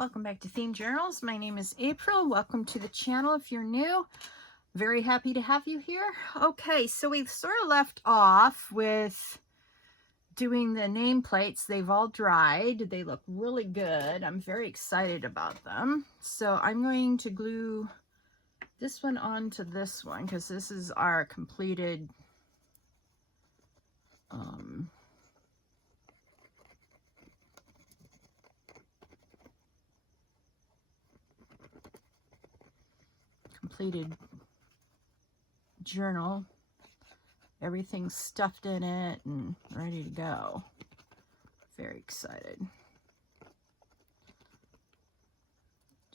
Welcome back to Themed Journals. My name is April. Welcome to the channel if you're new. Very happy to have you here. Okay, so we've sort of left off with doing the nameplates. They've all dried. They look really good. I'm very excited about them. So I'm going to glue this one onto this one because this is our completed journal. Everything's stuffed in it and ready to go. Very excited.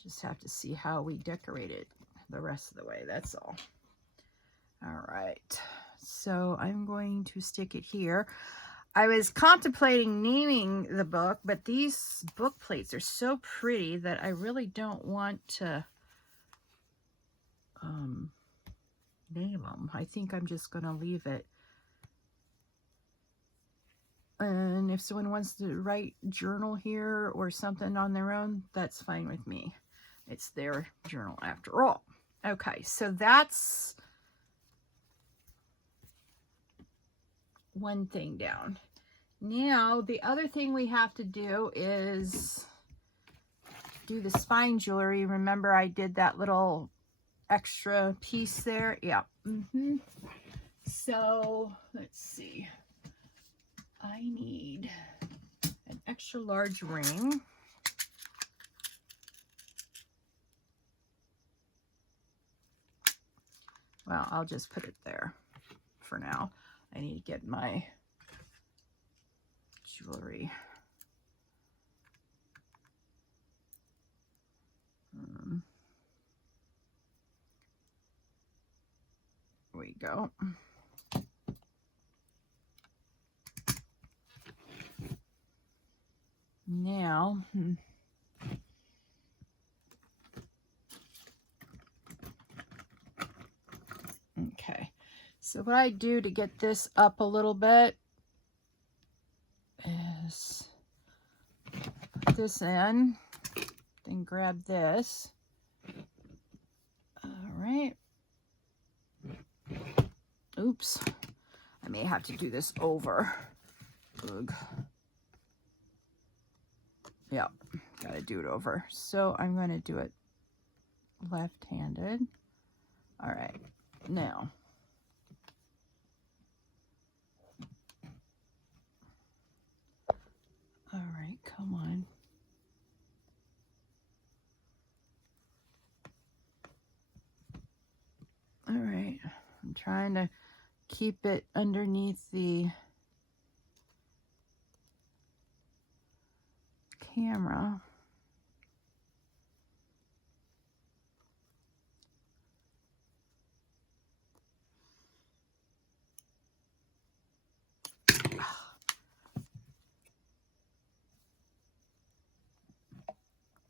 Just have to see how we decorate it the rest of the way, that's all. All right, so I'm going to stick it here. I was contemplating naming the book, but these book plates are so pretty that I really don't want to name them. I think I'm just going to leave it. And if someone wants to write journal here or something on their own, that's fine with me. It's their journal after all. Okay, so that's one thing down. Now, the other thing we have to do is do the spine jewelry. Remember I did that little extra piece there? Yeah. So, let's see. I need an extra large ring. Well, I'll just put it there for now. I need to get my jewelry. There we go. Now, okay, so what I do to get this up a little bit is put this in, then grab this. All right. Oops. I may have to do this over. Ugh. Yep, gotta do it over. So I'm going to do it left-handed. All right, now. All right, come on. All right, I'm trying to keep it underneath the camera.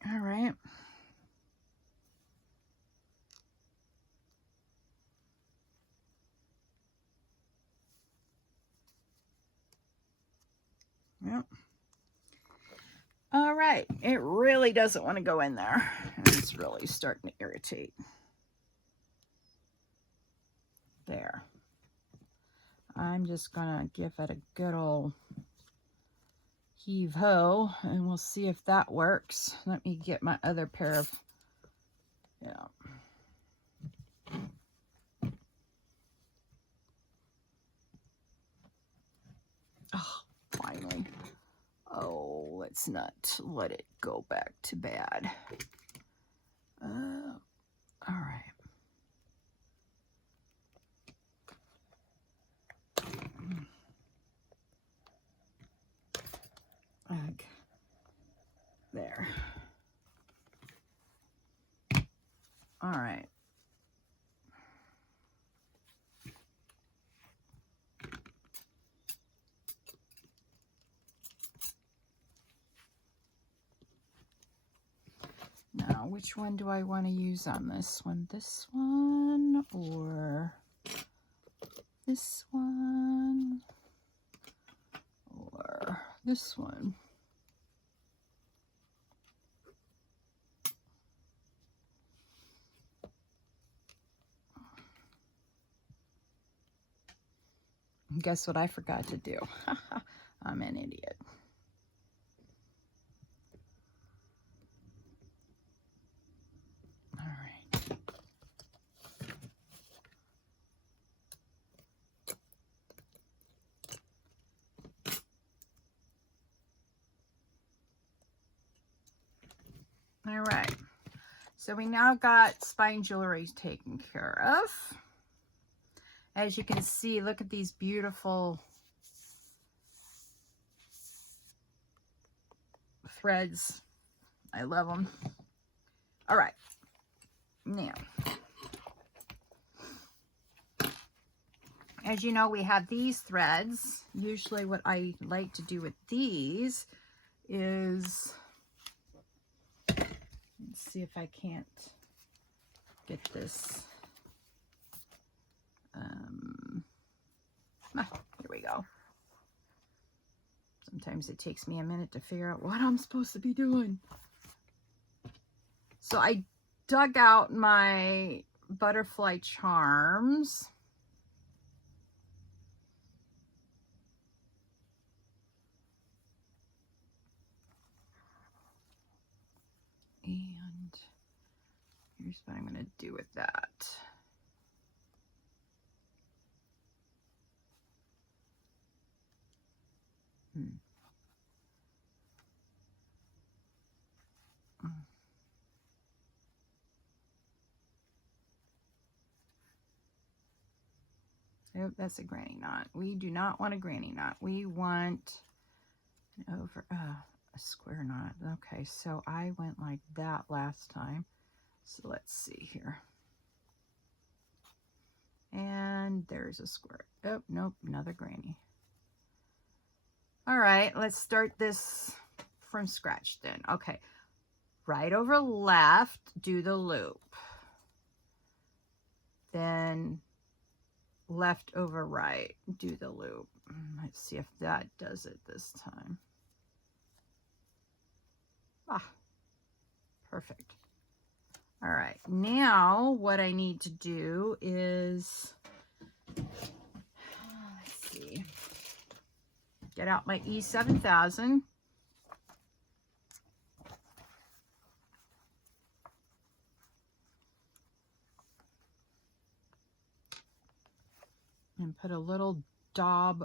All right. Yep. All right, it really doesn't want to go in there. It's really starting to irritate. There. I'm just gonna give it a good old heave-ho, and we'll see if that works. Let me get my other pair of, yeah. Oh, finally. Oh, let's not let it go back to bad. All right. There. All right. Now, which one do I want to use on this one? This one or this one or this one? Guess what I forgot to do? I'm an idiot. All right. All right. So we now got spine jewelry taken care of. As you can see, look at these beautiful threads. I love them. All right. Now, as you know, we have these threads. Usually what I like to do with these is, let's see if I can't get this. Here we go. Sometimes it takes me a minute to figure out what I'm supposed to be doing. So I dug out my butterfly charms. And here's what I'm going to do with that. Nope, that's a granny knot. We do not want a granny knot. We want an a square knot. Okay, so I went like that last time. So let's see here. And there's a square. Oh, nope, another granny. All right, let's start this from scratch then. Okay, right over left, do the loop. Then left over right, do the loop. Let's see if that does it this time. Ah, perfect. All right, now what I need to do is, let's see, get out my E7000. And put a little dab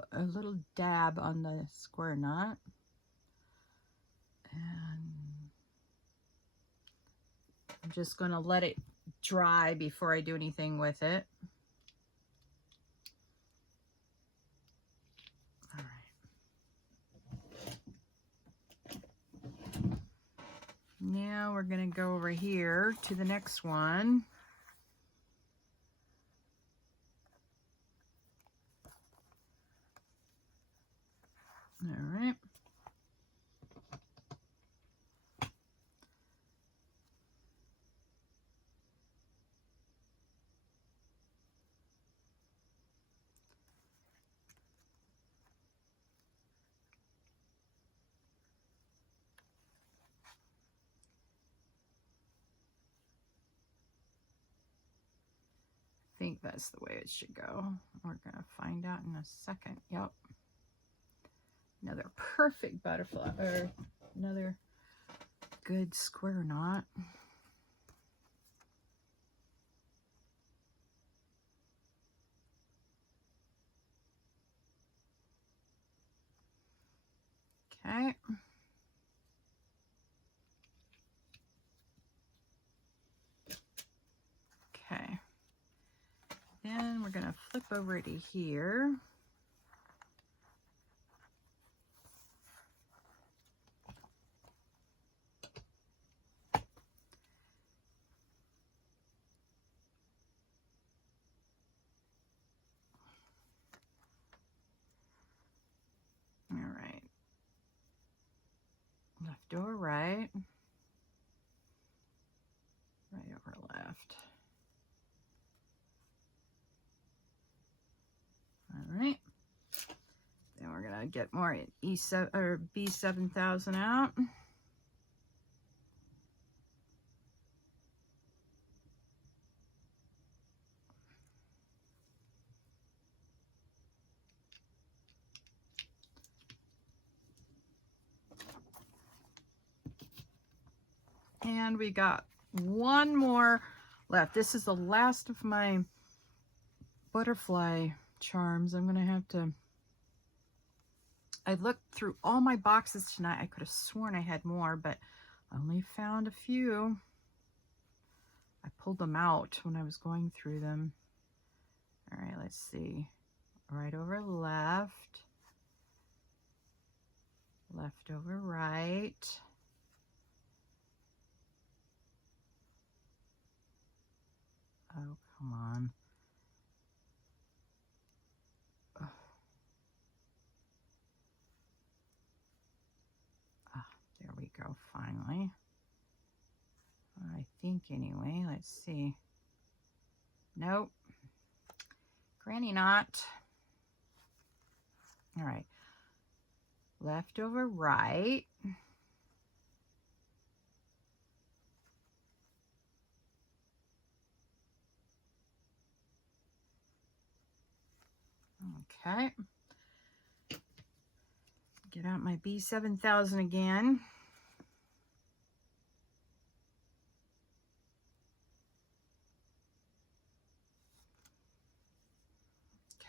on the square knot. And I'm just going to let it dry before I do anything with it. All right. Now we're going to go over here to the next one. All right. I think that's the way it should go. We're going to find out in a second. Yep. Another perfect butterfly, or another good square knot. Okay. Okay. Then we're going to flip over to here. All right. Left over right. Right over left. All right. Then we're gonna get more E7 or B7000 out. And we got one more left. This is the last of my butterfly charms. I'm gonna have to, I looked through all my boxes tonight. I could have sworn I had more, but I only found a few. I pulled them out when I was going through them. All right, let's see. Right over left. Left over right. Oh, come on. Ugh. Ah, there we go, finally. I think anyway. Let's see. Nope. Granny knot. All right. Left over right. Okay. Get out my B7000 again.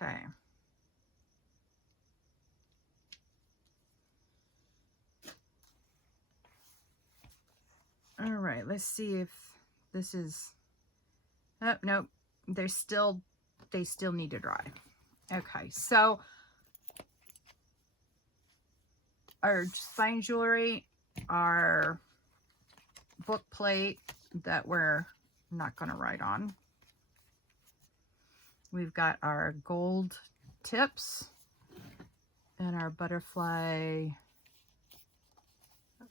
Okay. All right, let's see if this is, oh, nope, they still need to dry. Okay, so our fine jewelry, our book plate that we're not going to write on. We've got our gold tips and our butterfly.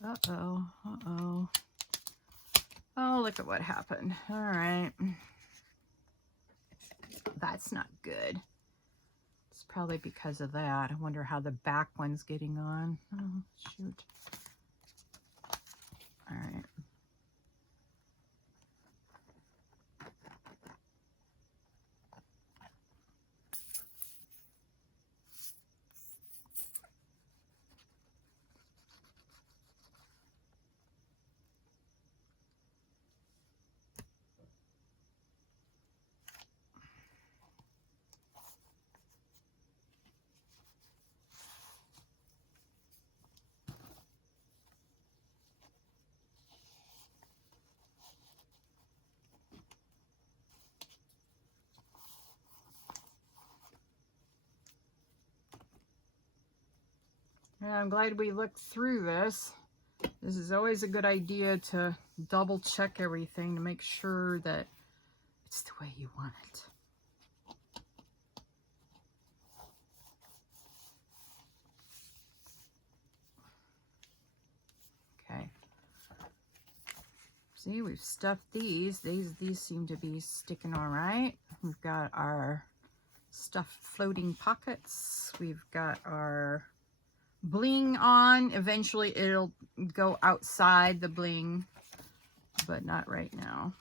Uh-oh, uh-oh. Oh, look at what happened. All right. That's not good. It's probably because of that. I wonder how the back one's getting on. Oh, shoot. All right. Yeah, I'm glad we looked through this. This is always a good idea to double check everything to make sure that it's the way you want it. Okay. See, we've stuffed these. These seem to be sticking all right. We've got our stuffed floating pockets. We've got our bling on. Eventually it'll go outside the bling, but not right now.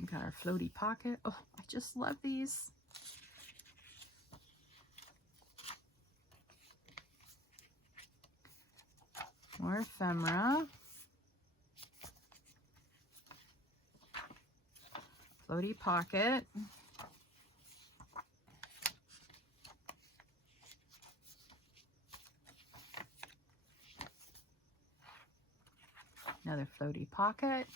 We've got our floaty pocket. Oh, I just love these. More ephemera. Floaty pocket. Another floaty pocket.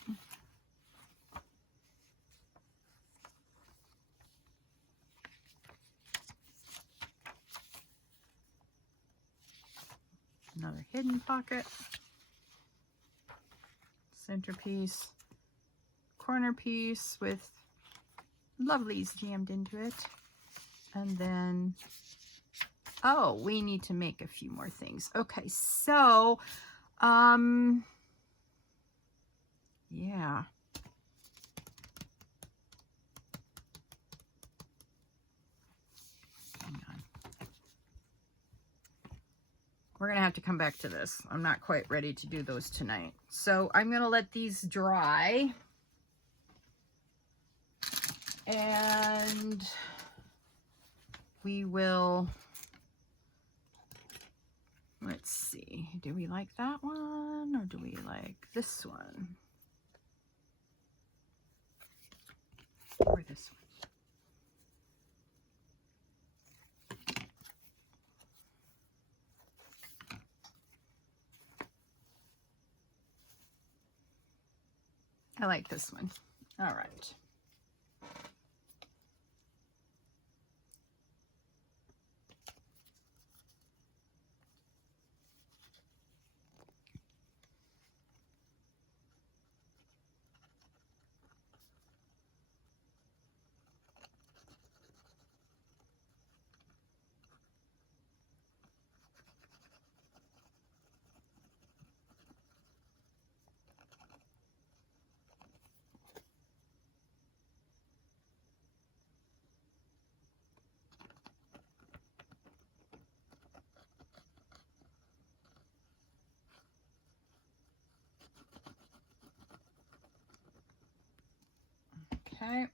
Another hidden pocket. Centerpiece. Corner piece with lovelies jammed into it. And then, oh, we need to make a few more things. Okay, so, yeah. Hang on. We're going to have to come back to this. I'm not quite ready to do those tonight. So I'm going to let these dry. And we will let's see. Do we like that one or do we like this one? Or this one? I like this one. All right. Okay.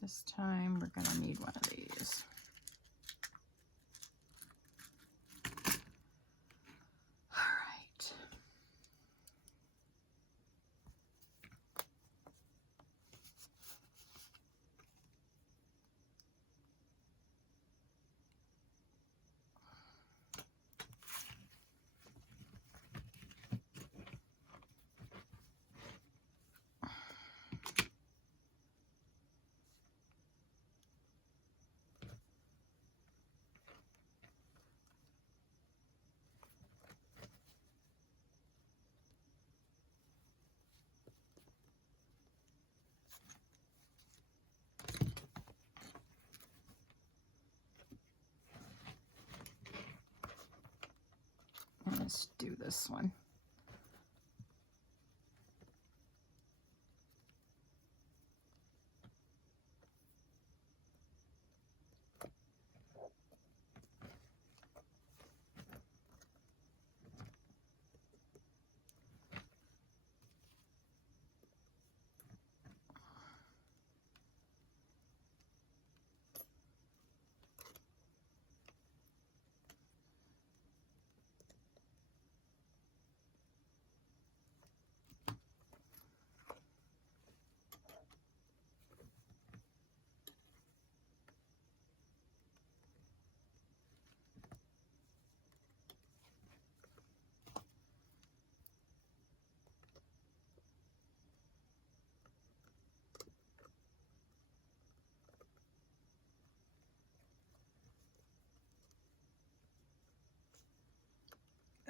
This time we're going to need one of these. All right. Let's do this one.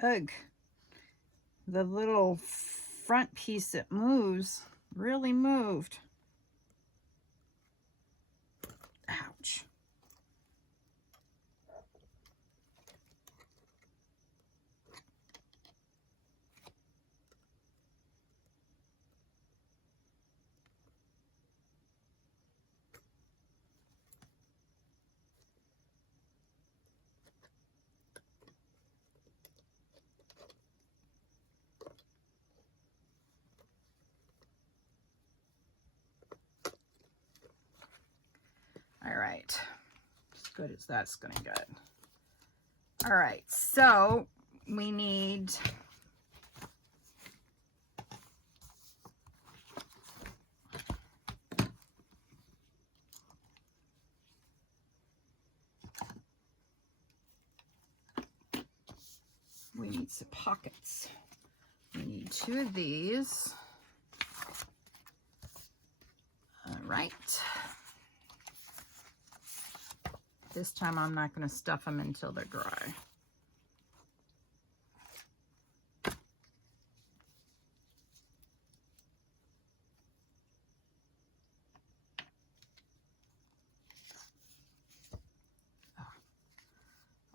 Ugh. The little front piece that moves really moved. Ouch. All right, as good as that's gonna get. All right, so we need some pockets. We need 2 of these. All right. This time I'm not going to stuff them until they're dry.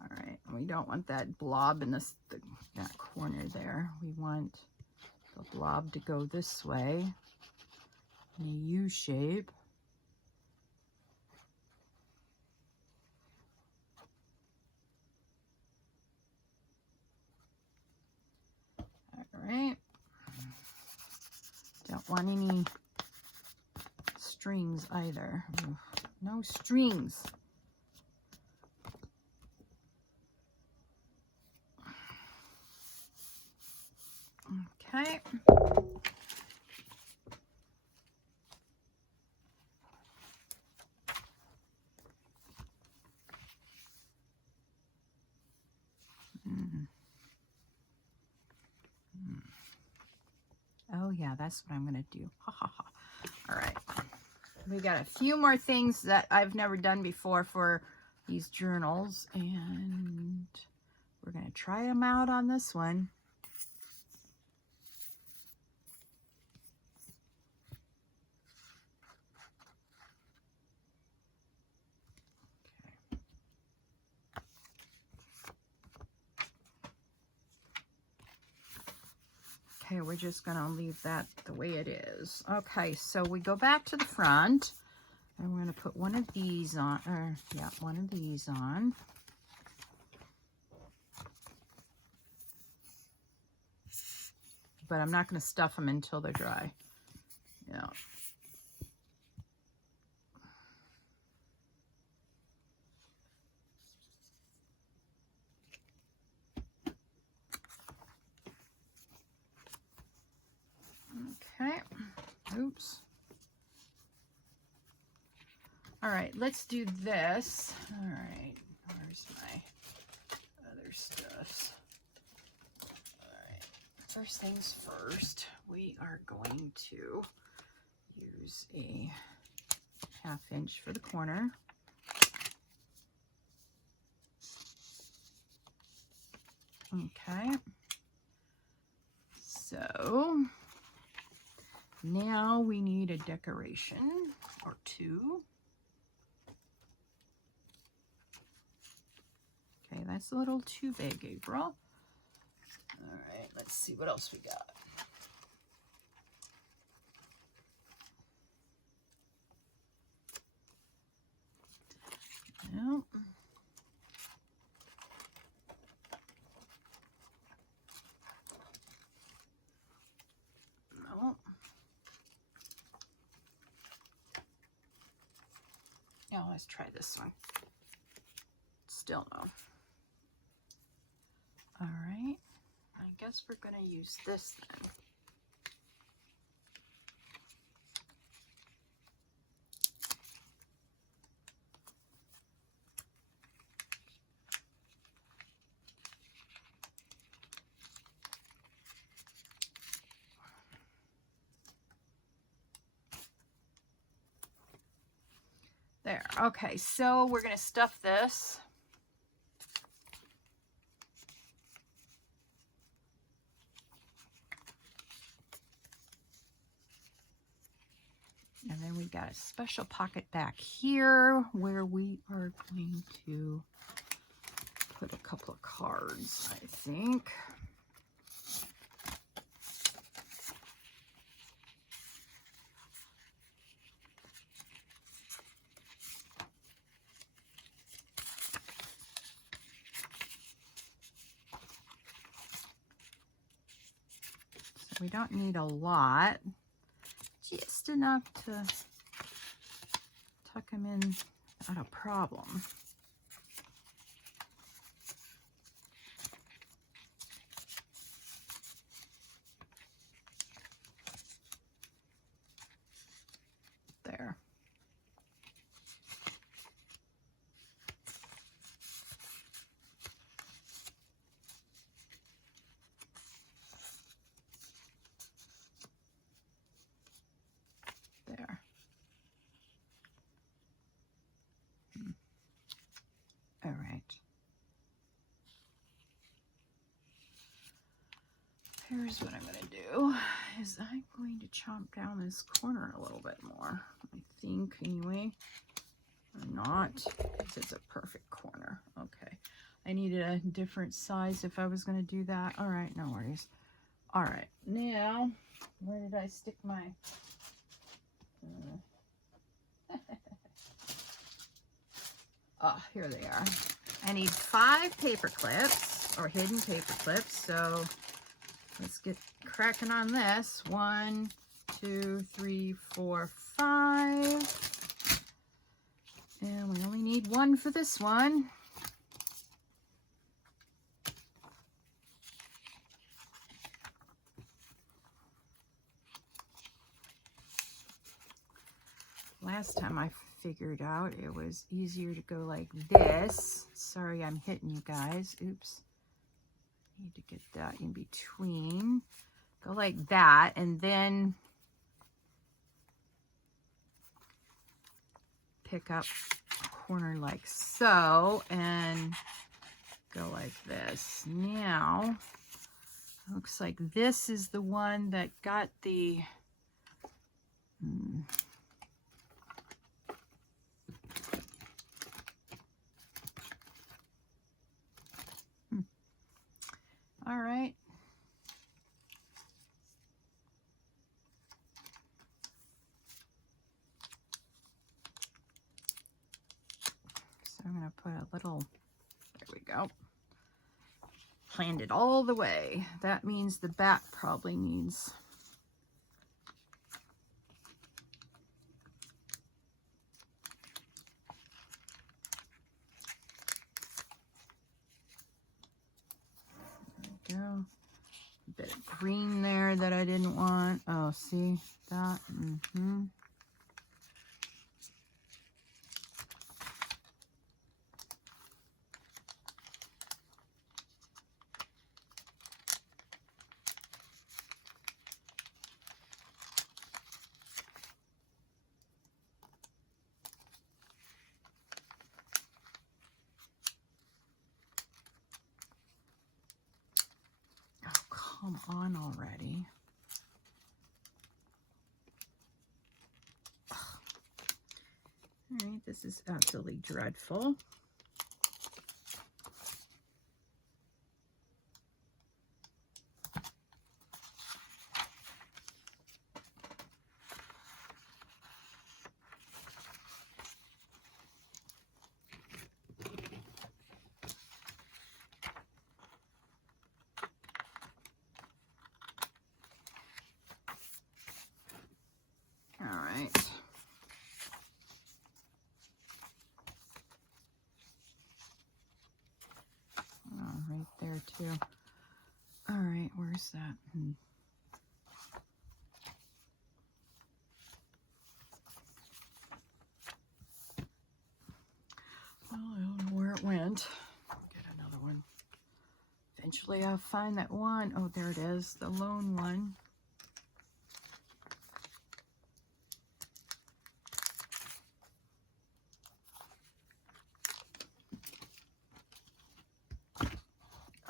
All right, we don't want that blob in that corner there. We want the blob to go this way in a U shape. Don't want any strings either. Ugh, no strings. Okay. Oh yeah, that's what I'm gonna do. Ha ha ha. All right. We got a few more things that I've never done before for these journals, and we're gonna try them out on this one. Okay, we're just gonna leave that the way it is. Okay, so we go back to the front, and we're gonna put one of these on, or yeah, one of these on. But I'm not gonna stuff them until they're dry. Yeah. Okay. Oops. All right, let's do this. All right, where's my other stuff? All right, first things first, we are going to use a 1/2 inch for the corner. Okay, so now we need a decoration or two. Okay, that's a little too big, April. All right, let's see what else we got. No. No. Now let's try this one. Still no. All right, I guess we're gonna use this then. There, okay, so we're gonna stuff this. And then we got a special pocket back here where we are going to put a couple of cards, I think. So we don't need a lot, just enough to tuck them in without a problem. There. There. All right. Here's what I'm going to do, is I'm going to chomp down this corner a little bit more, I think, anyway. Or not, because it's a perfect corner. Okay. I needed a different size if I was going to do that. All right, no worries. All right, now, where did I stick my... Oh, here they are. I need 5 paper clips, or hidden paper clips, so let's get cracking on this. 1, 2, 3, 4, 5. And we only need 1 for this one. Last time I figured out it was easier to go like this. Sorry, I'm hitting you guys. Oops. Need to get that in between. Go like that, and then pick up a corner like so, and go like this. Now, looks like this is the one that got the all right. So I'm going to put a little, there we go. Planned it all the way. That means the back probably needs go. A bit of green there that I didn't want. Oh, see that? Come on already. All right, this is absolutely dreadful. Right there too. All right, where's that? Well, I don't know where it went. Get another one. Eventually I'll find that one. Oh, there it is, the lone one.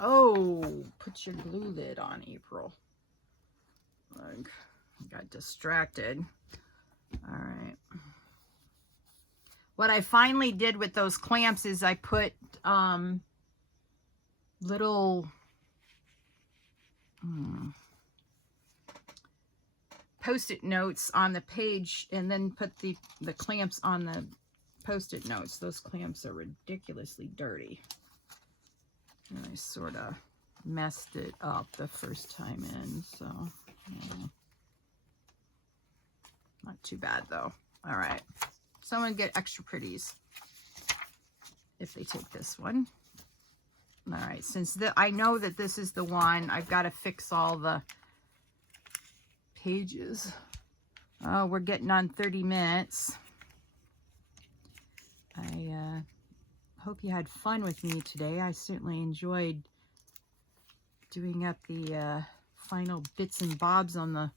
Oh, put your glue lid on, April. Look, I got distracted. All right. What I finally did with those clamps is I put little Post-it notes on the page, and then put the clamps on the Post-it notes. Those clamps are ridiculously dirty. And I sort of messed it up the first time in, so yeah. Not too bad though. All right, so I'm gonna get extra pretties if they take this one. All right, since I know that this is the one, I've got to fix all the pages. Oh, we're getting on 30 minutes. I hope you had fun with me today. I certainly enjoyed doing up the final bits and bobs on the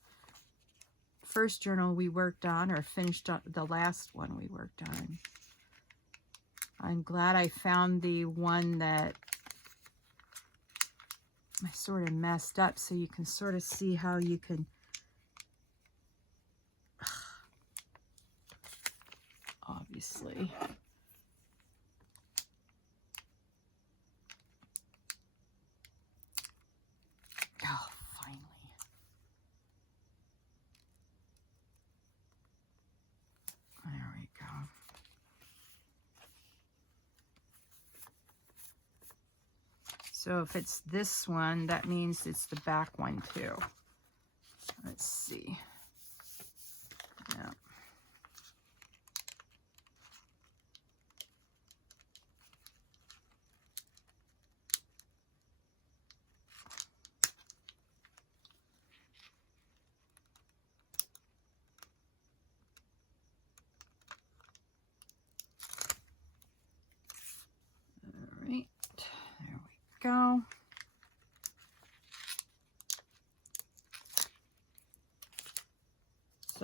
first journal we worked on, or finished up the last one we worked on. I'm glad I found the one that I sort of messed up, so you can sort of see how you can obviously finally. There we go. So if it's this one, that means it's the back one too. Let's see.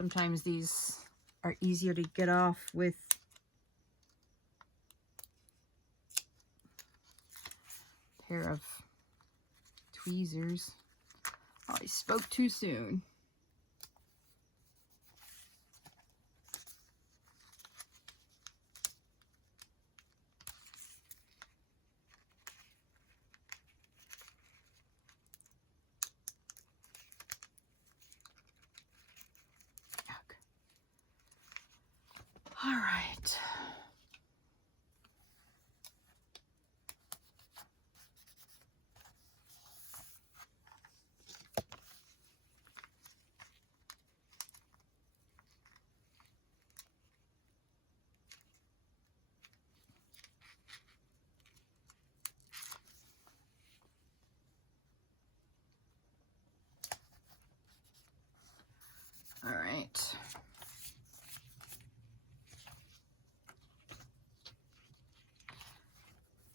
Sometimes these are easier to get off with a pair of tweezers. Oh, I spoke too soon. All right. All right.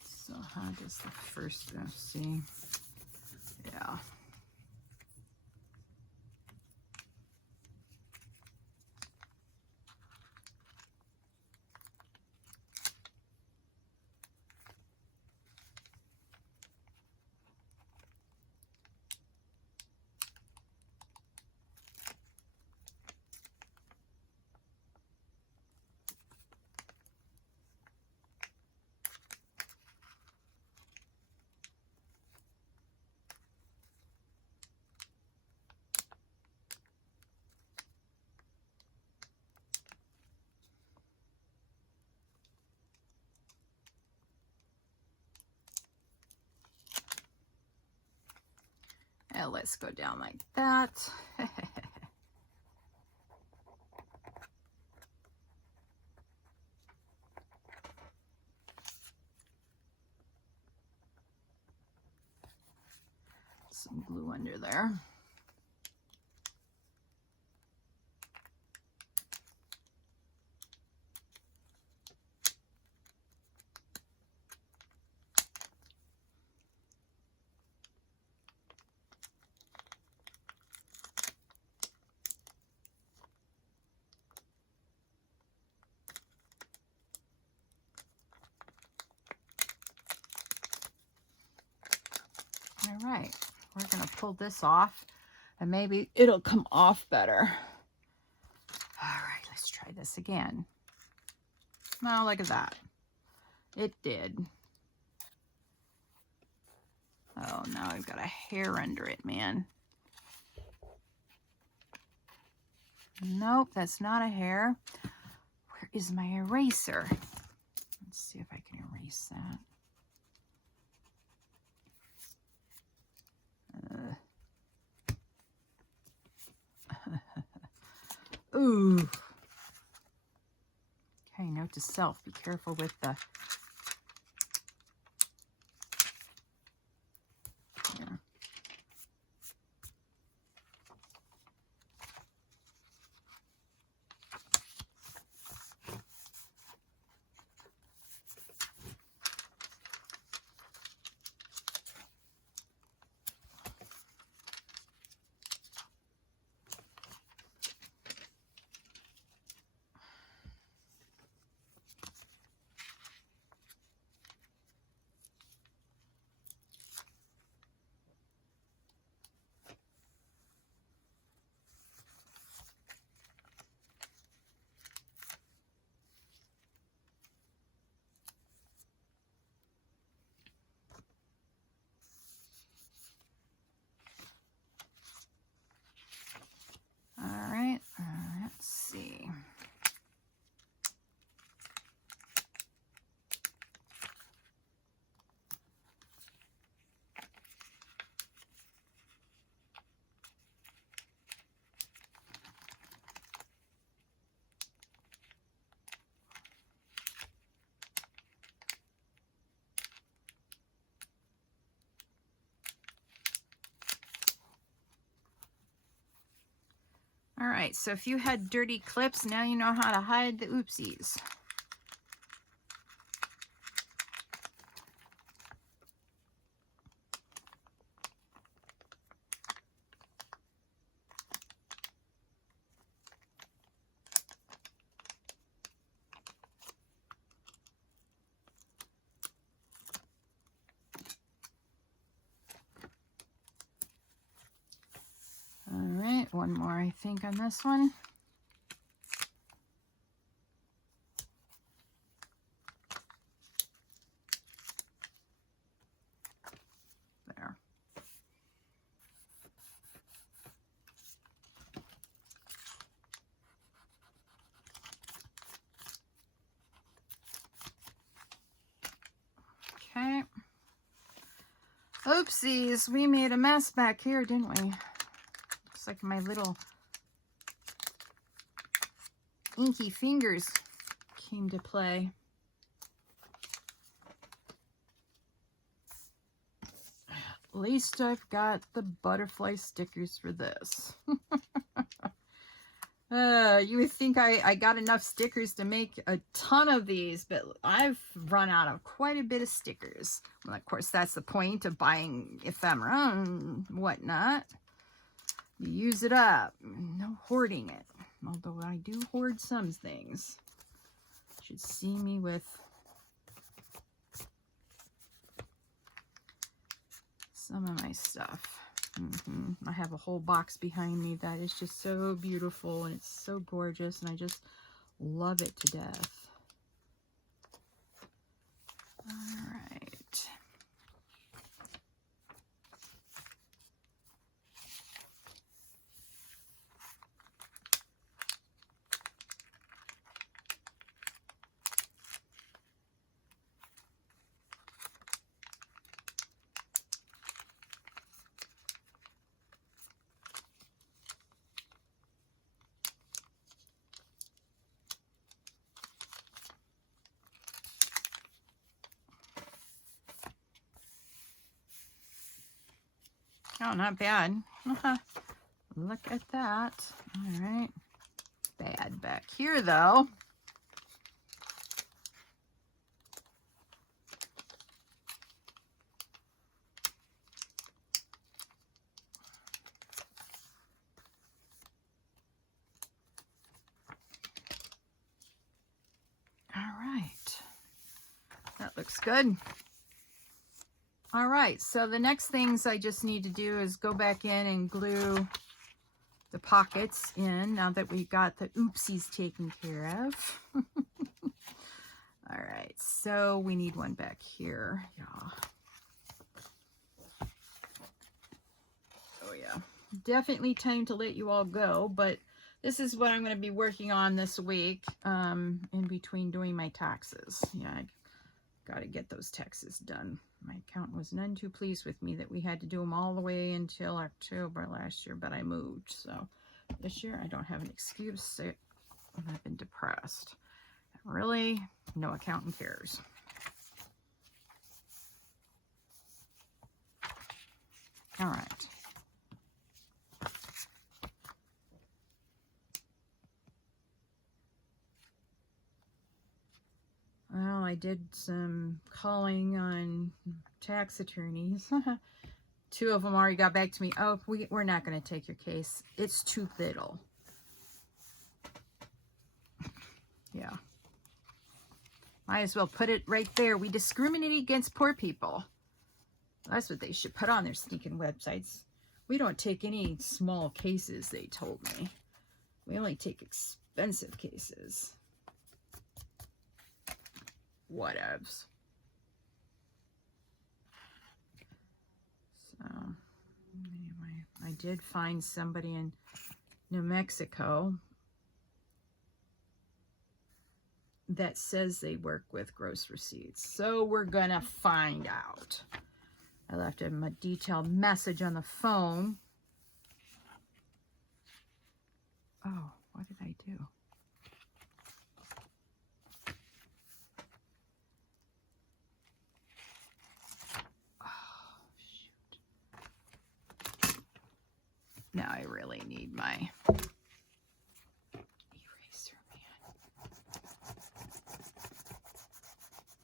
So how does the first see? Yeah. And let's go down like that. Some glue under there. All right, we're going to pull this off and maybe it'll come off better. All right, let's try this again. Now look at that. It did. Oh, now I've got a hair under it, man. Nope, that's not a hair. Where is my eraser? Let's see if I can erase that. Ooh. Okay, note to self, be careful with the... Yeah. All right, let's see. All right, so if you had dirty clips, now you know how to hide the oopsies. one more, I think, on this one. There. Okay. Oopsies, we made a mess back here, didn't we? Looks like my little inky fingers came to play. At least I've got the butterfly stickers for this. You would think I got enough stickers to make a ton of these, but I've run out of quite a bit of stickers. Well, of course, that's the point of buying ephemera and whatnot. You use it up. No hoarding it. Although I do hoard some things. You should see me with some of my stuff. I have a whole box behind me that is just so beautiful, and it's so gorgeous, and I just love it to death. All right. Oh, not bad. Look at that. All right. Bad back here, though. All right. That looks good. All right, so the next things I just need to do is go back in and glue the pockets in now that we've got the oopsies taken care of. All right, so we need one back here. Yeah. Oh yeah, definitely time to let you all go, but this is what I'm going to be working on this week in between doing my taxes. Yeah, I got to get those taxes done. My accountant was none too pleased with me that we had to do them all the way until October last year, but I moved. So this year I don't have an excuse. I've been depressed. Really, no accountant cares. All right. Well, I did some calling on tax attorneys. Two of them already got back to me. Oh, we're not going to take your case. It's too little. Yeah. Might as well put it right there. We discriminate against poor people. That's what they should put on their sneaking websites. We don't take any small cases, they told me. We only take expensive cases. Whatevs. So, anyway, I did find somebody in New Mexico that says they work with gross receipts. So we're gonna find out. I left him a detailed message on the phone. Oh, what did I do? Now I really need my eraser,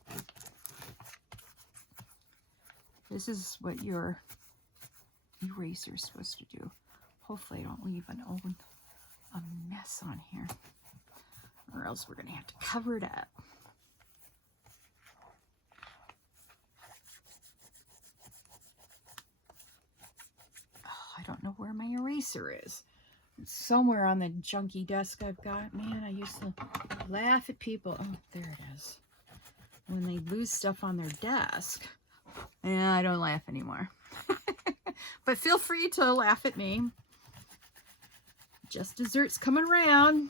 man. This is what your eraser is supposed to do. Hopefully I don't leave a mess on here, or else we're going to have to cover it up. I don't know where my eraser is. It's somewhere on the junky desk I've got. Man, I used to laugh at people. Oh, there it is. When they lose stuff on their desk. And I don't laugh anymore. But feel free to laugh at me. Just dessert's coming around.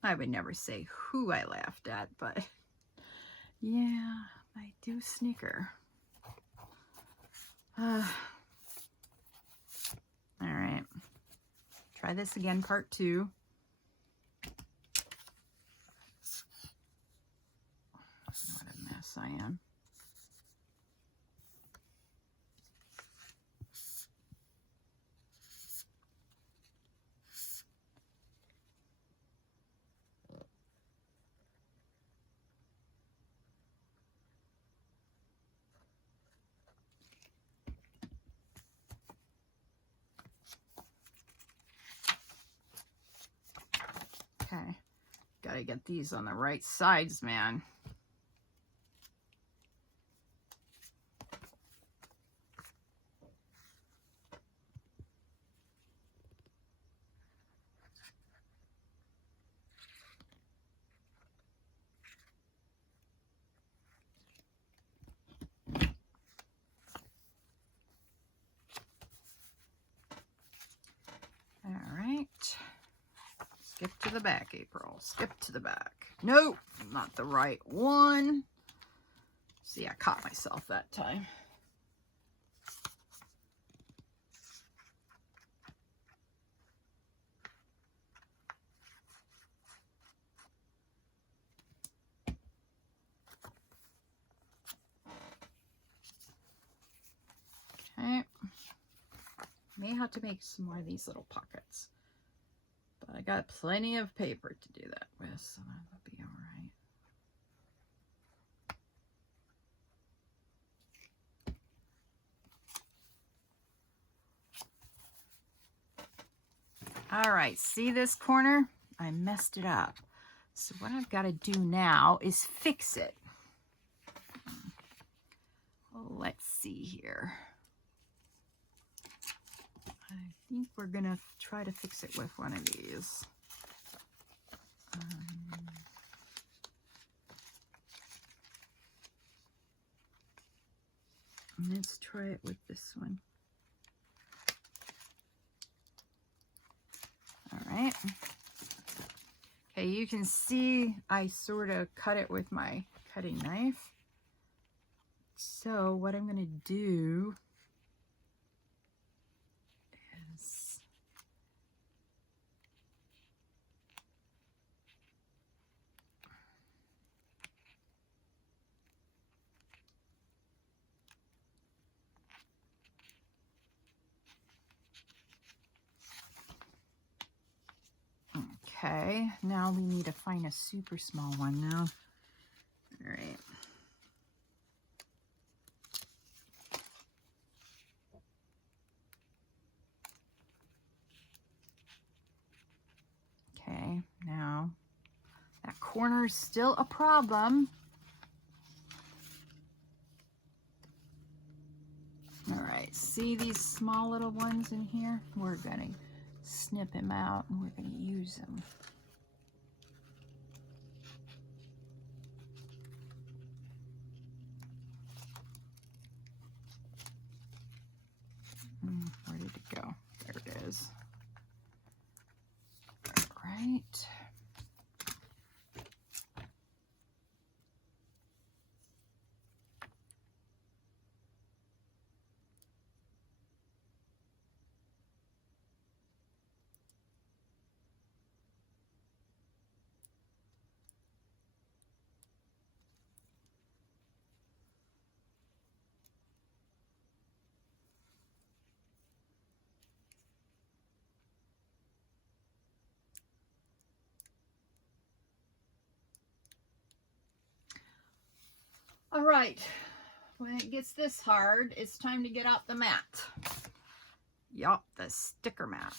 I would never say who I laughed at, but yeah, I do snicker. All right, try this again, part 2. What a mess I am. Okay, gotta get these on the right sides, man. All right, skip to the back, April, skip to the back. Nope, not the right one. See, I caught myself that time. Okay, may have to make some more of these little pockets, but I got plenty of paper to do that with, so that'll be all right. All right, see this corner? I messed it up. So what I've got to do now is fix it. Let's see here. I think we're going to try to fix it with one of these. Let's try it with this one. All right. Okay, you can see I sort of cut it with my cutting knife. So what I'm going to do is okay, now we need to find a super small one now. All right. Okay, now that corner is still a problem. All right, see these small little ones in here? We're gonna snip them out and we're gonna use them. Where did it go? There it is. All right. All right, when it gets this hard, it's time to get out the mat. Yup, the sticker mat.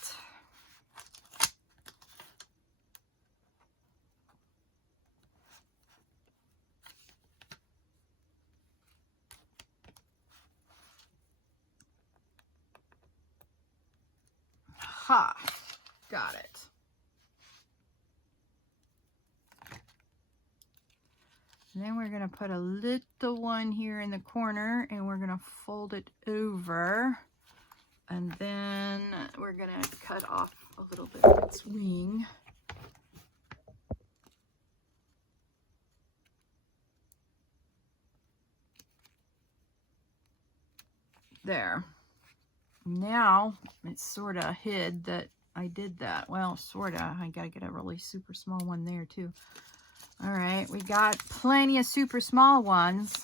Ha, got it. And then we're going to put a little one here in the corner, and we're going to fold it over. And then we're going to cut off a little bit of its wing. There. Now it's sort of hid that I did that. Well, sort of. I got to get a really super small one there too. All right, we got plenty of super small ones.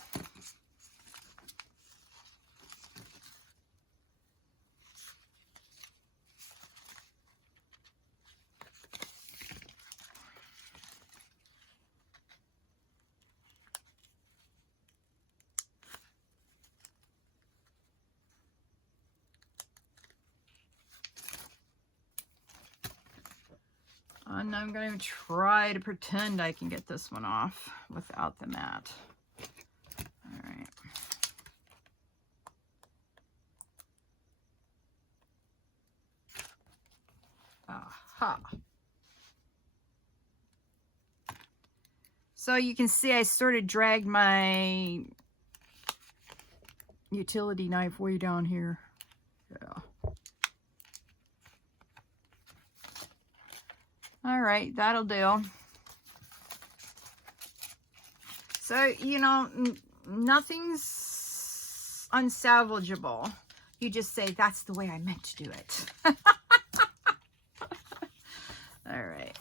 And I'm going to try to pretend I can get this one off without the mat. All right. Aha. So you can see I sort of dragged my utility knife way down here. Yeah. All right, that'll do. So, you know, nothing's unsalvageable. You just say, that's the way I meant to do it. All right.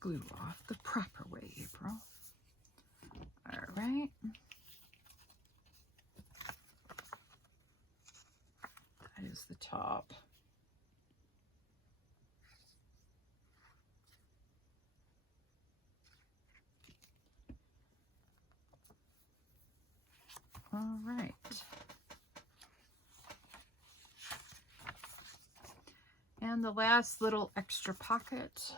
Glue off the proper way, April. All right. That is the top. All right. And the last little extra pocket.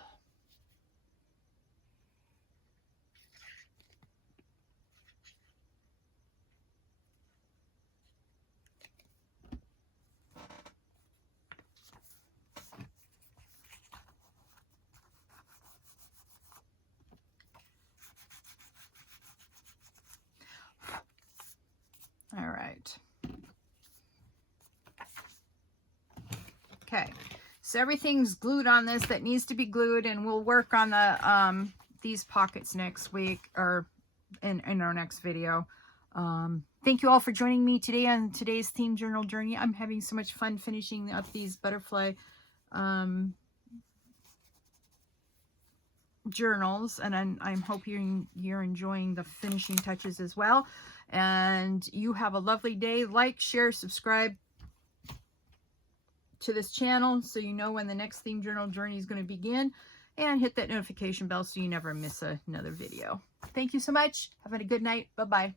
All right. Okay, so everything's glued on this that needs to be glued, and we'll work on the these pockets next week, or in our next video. Thank you all for joining me today on today's theme journal journey. I'm having so much fun finishing up these butterfly journals, and I'm hoping you're enjoying the finishing touches as well. And you have a lovely day. Like, share, subscribe to this channel so you know when the next theme journal journey is going to begin, and hit that notification bell so you never miss another video. Thank you so much. Have a good night. Bye-bye.